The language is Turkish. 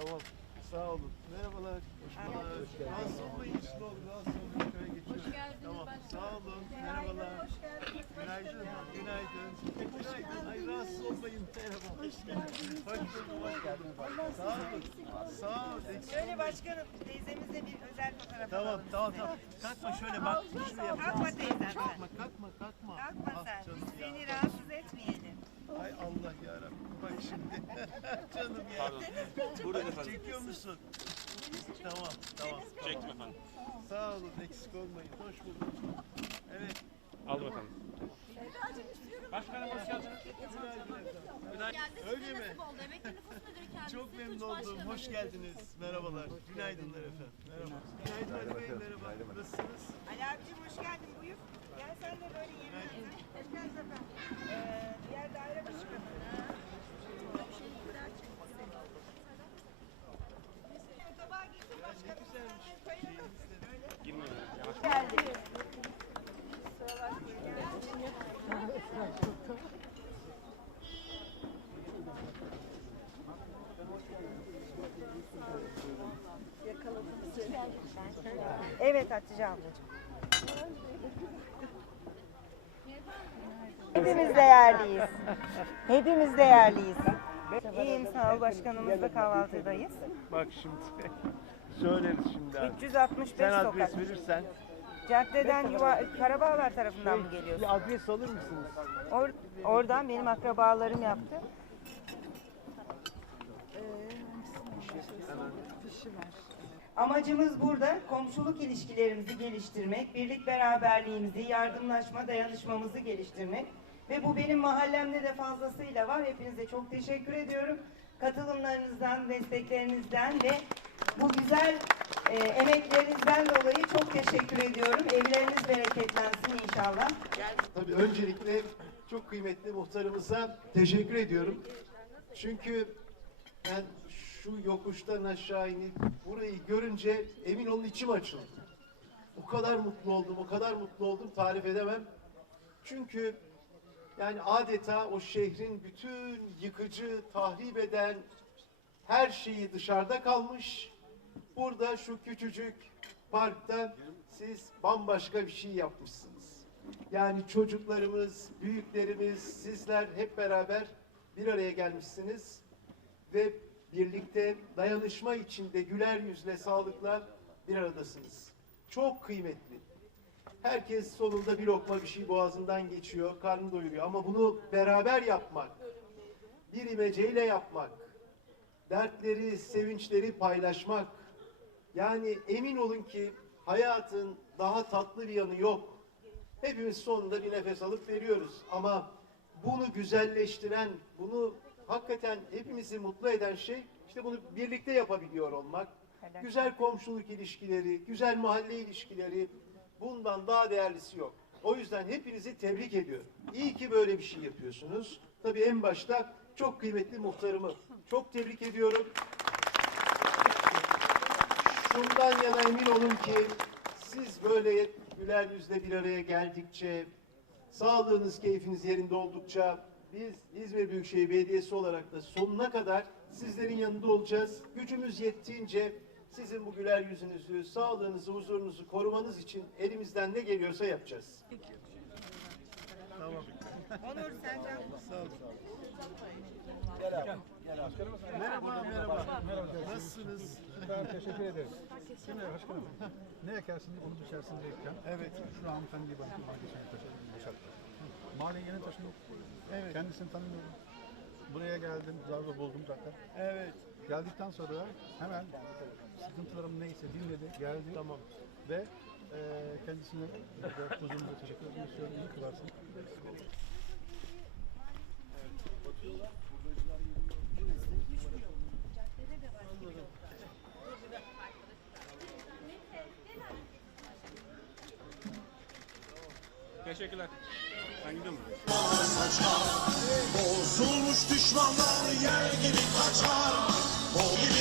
Tamam. Sağ olun. Merhabalar. Hoş bulduk. Rahatsız olmayın. Ne olur rahatsız olmayın. Şöyle geçiyorum. Hoş geldiniz Tamam. Sağ olun. Merhabalar. Günaydın. Günaydın. Günaydın. Ay rahatsız olmayın. Merhaba. Hoş geldiniz. Hoş bulduk. Hoş geldiniz. Sağ olun. Sağ olun. Eksik Şöyle başkanım teyzemizle bir özel fotoğraf Tamam alalım tamam sizinle. tamam. Kalkma şöyle bak. Şuraya bak. Kalkma teyzem. Kalkma kalkma kalkma. Kalkma Ah sen. canım Biz ya. seni rahatsız etmeyelim. Ay Allah yarabbim. Bak şimdi. Canım ya. Buyurun efendim. Çekiyor musun? Tamam tamam. Çektim efendim. Sağ olun eksik olmayın. Hoş bulduk. Evet. Aldım efendim. Başkanım hoş geldiniz. Geldi Öyle size mi? nasip oldu. Emekli nüfus müdürü kendisi. Çok memnun Tunç oldum. Başkanım. Hoş geldiniz. Merhabalar. Günaydınlar efendim. Merhaba. Günaydın Ali Bey. Merhaba. Nasılsınız? Ali abicim hoş geldin buyur. Gel sen de böyle yemeğini. Hoş geldin efendim. Evet Hatice ablacığım. Hepimiz değerliyiz. Hepimiz değerliyiz. İyiyim sağ ol başkanımızla kahvaltıdayız. Bak şimdi. Söyleriz şimdi abi. 365 Sen sokak. adres verirsen Caddeden yuva, Karabağlar tarafından mı geliyorsun? bir adres alır mısınız? Or- oradan benim akrabalarım yaptı. Amacımız burada komşuluk ilişkilerimizi geliştirmek, birlik beraberliğimizi, yardımlaşma, dayanışmamızı geliştirmek. Ve bu benim mahallemde de fazlasıyla var. Hepinize çok teşekkür ediyorum. Katılımlarınızdan, desteklerinizden ve bu güzel e, emeklerinizden dolayı çok teşekkür ediyorum. Evleriniz bereketlensin inşallah. Tabii öncelikle çok kıymetli muhtarımıza teşekkür ediyorum. Çünkü ben şu yokuştan aşağı inip burayı görünce emin olun içim açıldı. O kadar mutlu oldum, o kadar mutlu oldum tarif edemem. Çünkü yani adeta o şehrin bütün yıkıcı, tahrip eden her şeyi dışarıda kalmış. Burada şu küçücük parkta siz bambaşka bir şey yapmışsınız. Yani çocuklarımız, büyüklerimiz, sizler hep beraber bir araya gelmişsiniz ve birlikte dayanışma içinde güler yüzle, sağlıkla bir aradasınız. Çok kıymetli. Herkes sonunda bir lokma bir şey boğazından geçiyor, karnı doyuruyor ama bunu beraber yapmak, bir imeceyle yapmak, dertleri, sevinçleri paylaşmak. Yani emin olun ki hayatın daha tatlı bir yanı yok. Hepimiz sonunda bir nefes alıp veriyoruz ama bunu güzelleştiren, bunu hakikaten hepimizi mutlu eden şey işte bunu birlikte yapabiliyor olmak. Güzel komşuluk ilişkileri, güzel mahalle ilişkileri bundan daha değerlisi yok. O yüzden hepinizi tebrik ediyorum. İyi ki böyle bir şey yapıyorsunuz. Tabii en başta çok kıymetli muhtarımı çok tebrik ediyorum. Şundan yana emin olun ki siz böyle güler yüzle bir araya geldikçe, sağlığınız, keyfiniz yerinde oldukça biz İzmir Büyükşehir Belediyesi olarak da sonuna kadar sizlerin yanında olacağız. Gücümüz yettiğince sizin bu güler yüzünüzü, sağlığınızı, huzurunuzu korumanız için elimizden ne geliyorsa yapacağız. Tamam. Onur Sercan. Sağ olun. Merhaba, merhaba. Nasılsınız? Ben teşekkür ederiz. Şimdi başkanım, ne ekersiniz onun içerisindeyken Evet. şu hanımefendiyi bana mahallesine taşıdım, boşalttım. Mahalleye yeni taşındım. Evet. Kendisini tanımıyorum. Buraya geldim, zarla buldum zaten. Evet. Geldikten sonra hemen sıkıntılarım neyse dinledi, geldi. Tamam. Ve e, kendisine huzurumuza teşekkür etmek istiyorum. İyi ki varsın. Teşekkürler. Ben gidiyorum. Bozulmuş düşmanlar yer gibi kaçar. Bol gibi